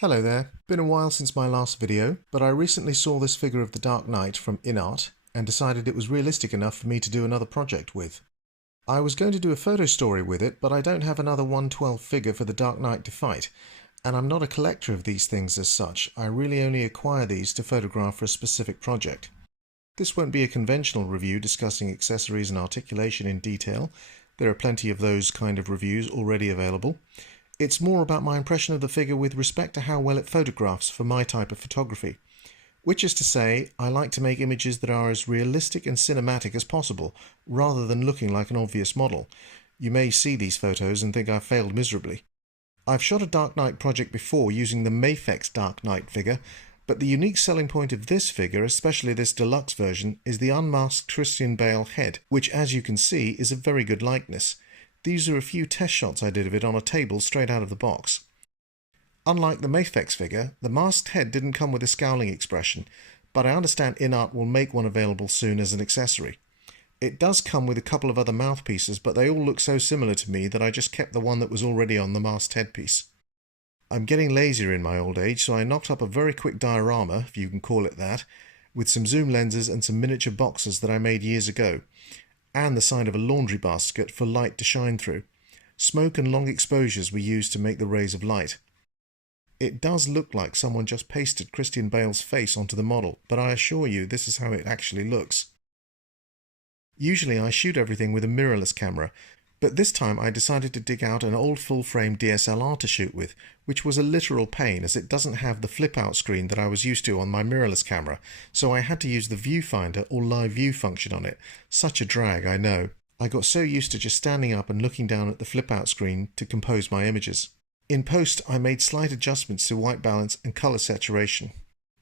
Hello there. Been a while since my last video, but I recently saw this figure of the Dark Knight from Inart and decided it was realistic enough for me to do another project with. I was going to do a photo story with it, but I don't have another 1/12 figure for the Dark Knight to fight, and I'm not a collector of these things as such. I really only acquire these to photograph for a specific project. This won't be a conventional review discussing accessories and articulation in detail. There are plenty of those kind of reviews already available. It's more about my impression of the figure with respect to how well it photographs for my type of photography. Which is to say, I like to make images that are as realistic and cinematic as possible, rather than looking like an obvious model. You may see these photos and think I've failed miserably. I've shot a Dark Knight project before using the Mafex Dark Knight figure, but the unique selling point of this figure, especially this deluxe version, is the unmasked Christian Bale head, which as you can see is a very good likeness. These are a few test shots I did of it on a table straight out of the box. Unlike the Mafex figure, the masked head didn't come with a scowling expression, but I understand Inart will make one available soon as an accessory. It does come with a couple of other mouthpieces, but they all look so similar to me that I just kept the one that was already on the masked headpiece. I'm getting lazier in my old age, so I knocked up a very quick diorama, if you can call it that, with some zoom lenses and some miniature boxes that I made years ago, and the side of a laundry basket for light to shine through. Smoke and long exposures were used to make the rays of light. It does look like someone just pasted Christian Bale's face onto the model, but I assure you this is how it actually looks. Usually I shoot everything with a mirrorless camera, but this time I decided to dig out an old full-frame DSLR to shoot with, which was a literal pain as it doesn't have the flip-out screen that I was used to on my mirrorless camera, so I had to use the viewfinder or live view function on it. Such a drag, I know. I got so used to just standing up and looking down at the flip-out screen to compose my images. In post, I made slight adjustments to white balance and colour saturation.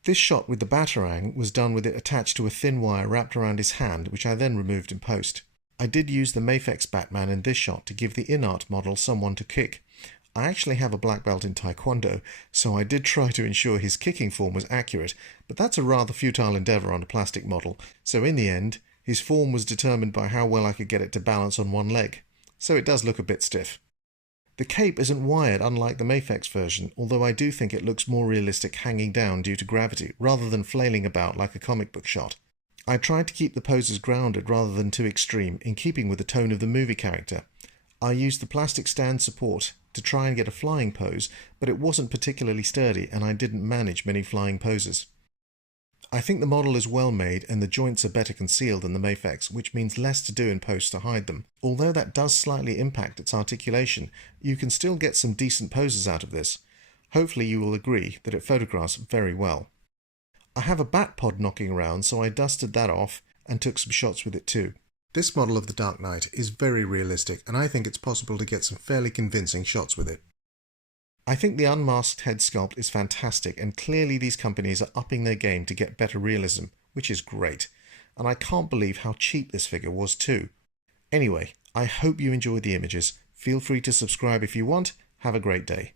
This shot with the Batarang was done with it attached to a thin wire wrapped around his hand, which I then removed in post. I did use the Mafex Batman in this shot to give the Inart model someone to kick. I actually have a black belt in Taekwondo, so I did try to ensure his kicking form was accurate, but that's a rather futile endeavour on a plastic model, so in the end, his form was determined by how well I could get it to balance on one leg. So it does look a bit stiff. The cape isn't wired unlike the Mafex version, although I do think it looks more realistic hanging down due to gravity, rather than flailing about like a comic book shot. I tried to keep the poses grounded rather than too extreme, in keeping with the tone of the movie character. I used the plastic stand support to try and get a flying pose, but it wasn't particularly sturdy and I didn't manage many flying poses. I think the model is well made and the joints are better concealed than the Mafex, which means less to do in post to hide them. Although that does slightly impact its articulation, you can still get some decent poses out of this. Hopefully you will agree that it photographs very well. I have a bat pod knocking around, so I dusted that off and took some shots with it too. This model of the Dark Knight is very realistic and I think it's possible to get some fairly convincing shots with it. I think the unmasked head sculpt is fantastic and clearly these companies are upping their game to get better realism, which is great. And I can't believe how cheap this figure was too. Anyway, I hope you enjoyed the images. Feel free to subscribe if you want. Have a great day.